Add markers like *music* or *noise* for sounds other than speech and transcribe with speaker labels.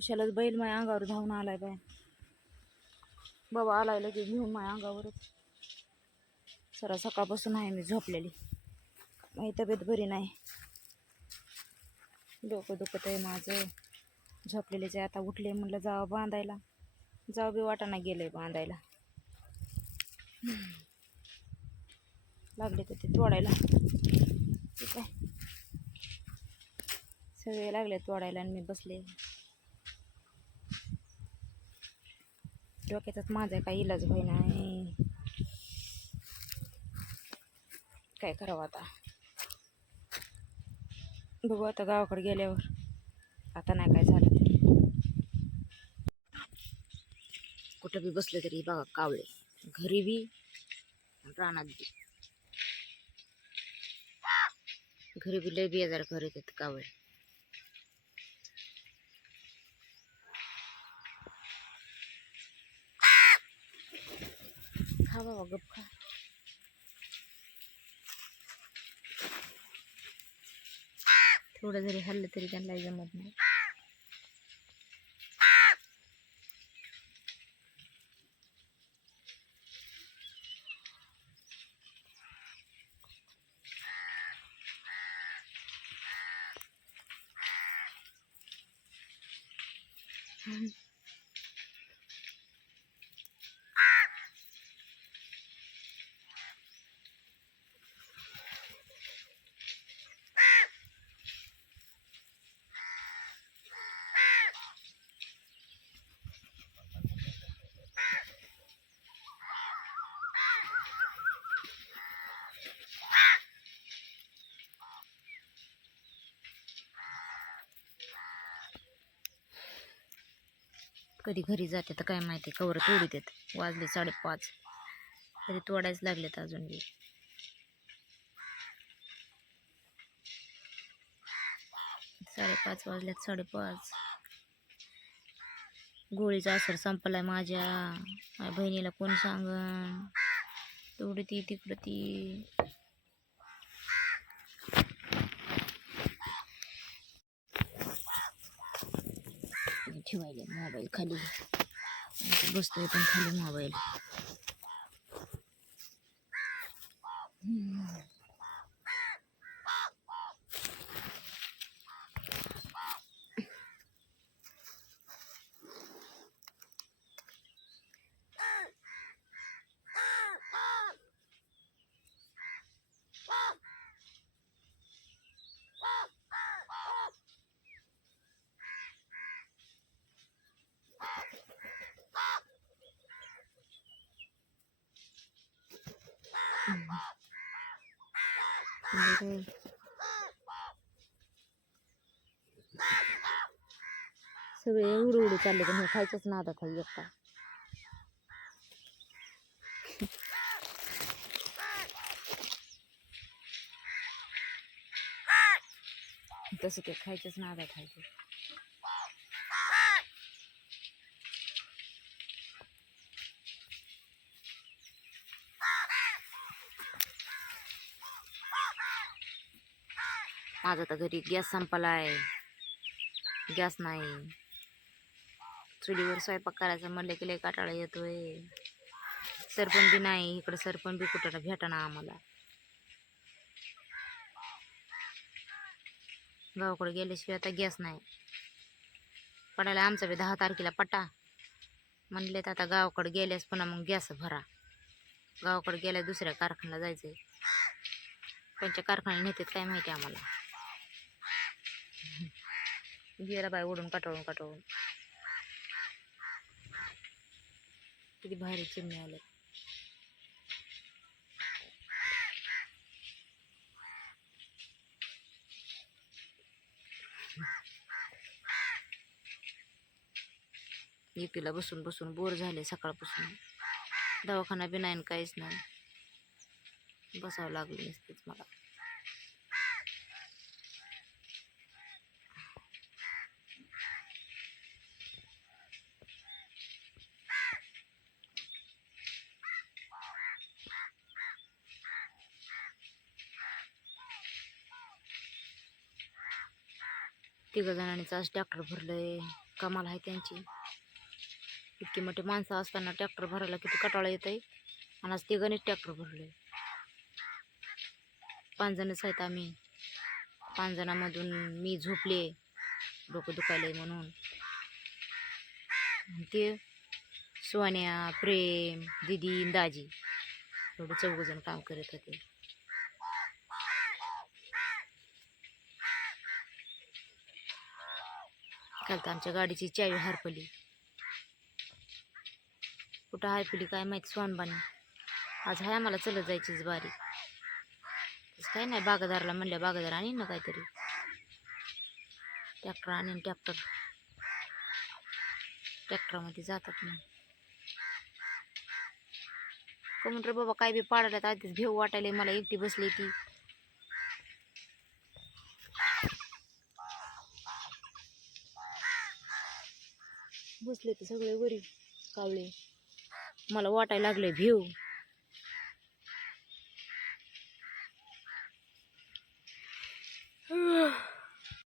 Speaker 1: कशालाच बैल माझ्या अंगावर धावून आलाय बाय. बाबा आलाय लगेच घेऊन माझ्या अंगावरच. सरा सकाळपासून आहे मी झोपलेली. माझी तब्येत बरी नाही. डोकं दुखत आहे माझं. झोपलेलेच आहे आता उठले म्हणलं जावं बांधायला. जावं बी वाटाणा गेलंय बांधायला. लागले तर ते तोडायला? ठीक आहे. सगळे लागले तोडायला आणि मी बसले. डोक्याचाच माझा काही इलाज होई नाही काय करावं आता? बघू आता गावाकडे गेल्यावर. आता नाही काय झालं कुठं बी बसलं तरी बघा कावळे. घरी बी रानात बी. घरी बी लय बेजार करत आहेत कावळे. खा बाबा गप खा थोडं जरी हल्लं तरी त्यांना जमत नाही Mm-hmm. कधी घरी जाते तर काय माहिती कवर तोडी देत. वाजले साडेपाच. तरी तोडायच लागलेत अजून बी. साडेपाच वाजल्यात साडेपाच. गोळीचा असर संपलाय माझ्या. माझ्या बहिणीला कोण सांगन? तेवढी ती तिकडं ती. ठेवायला मोबाईल खाली. म्हणजे बसतोय पण खाली मोबाईल बरं. सगळे उडू उडी चालले पण हे खायचंच ना आता खाई एकटा तसं ते खायचंच ना आता खायचं. माझा तर घरी गॅस संपलाय. गॅस नाही. चुलीवर स्वयंपाक करायचा म्हणलं की लय काटाळा येतोय. सरपण बी नाही. इकडं सरपण बी कुठं भेटाना आम्हाला. गावाकडे गेल्याशिवाय आता गॅस नाही. पडायला आमचा बी दहा तारखेला पट्टा. म्हणले तर आता गावाकडे गेल्यास पुन्हा मग गॅस भरा. गावाकडे गेल्या दुसऱ्या कारखान्याला आहे कोणत्या कारखान्याला नेतात काय माहिती आम्हाला. गेला बाय ओढून काटाळून काटाळून किती भारी चिमणी आले. एकीला बसून बसून बोर झाले सकाळपासून. दवाखाना बी नाही काहीच नाही. बसावं लागलं नसतेच मला. तिघं जणांनीच आज ट्रॅक्टर भरलंय. कमाल आहे त्यांची. इतकी मोठी माणसं असताना ट्रॅक्टर भरायला किती कटाळा येत आहे आणि आज तिघांनीच ट्रॅक्टर भरले पाच जणच आहेत आम्ही. पाच जणांमधून मी झोपले. डोकं दुखायलंय म्हणून. ते सोन्या प्रेम दिदी दाजी एवढे चौघजण काम करत होते. तर आमच्या गाडीची चावी हरपली. कुठं हरपली काय माहिती सोनबानी. आज हाय आम्हाला चलत जायचीच बारी. तसं काय नाही बागादारला म्हणल्या बागादार आणीन ना काहीतरी. ट्रॅक्टर आणीन ट्रॅक्टर. ट्रॅक्टरमध्ये जातात ना कमून बाबा काय बी पाडायला आधीच भेव वाटायला मला एकटी बसली ती. बसले ते सगळे वरी कावळे. मला वाटायला लागले भीव *sighs*